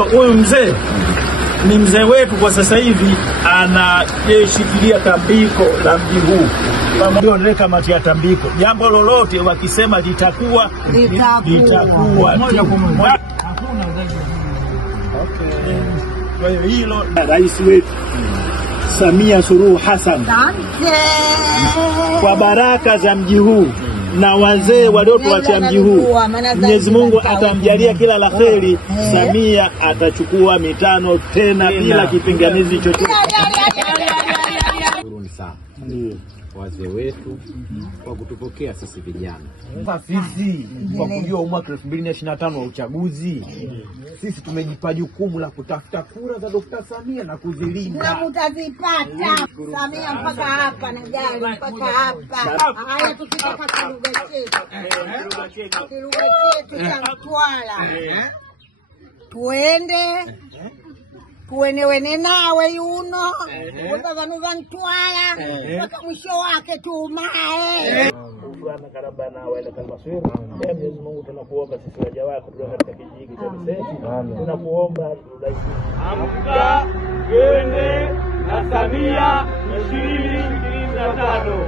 Huyu mzee ni mzee wetu kwa sasa hivi, anashikilia tambiko la mji huu. Pamoja na kamati ya tambiko, jambo lolote wakisema litakuwa. Hakuna zaidi. Okay. Kwa hiyo hilo rais wetu Samia Suluhu Hassan, kwa baraka za mji huu na wazee waliotuachia mji huu, Mwenyezi Mungu atamjalia kila la kheri. Samia atachukua mitano tena bila kipingamizi chochote. Wazee wetu kwa kutupokea sisi vijana. Sisi kwa kujua mwaka 2025 wa uchaguzi, sisi tumejipa jukumu la kutafuta kura za Dr. Samia na kuzilinda. Na mtazipata. Samia mpaka hapa na gari mpaka hapa. Haya tukitaka kiruga chetu cha Mtwara. Tuende tuenewene nawe yuno utavanuva Mtwara mpaka mwisho wake tumae. Ufurana karabana wa ila kalmaswiri. Mwenyezi Mungu tunakuomba sisi waja wako tulio katika kijiji cha Mseti, tunakuomba amka twende na Samia 2025.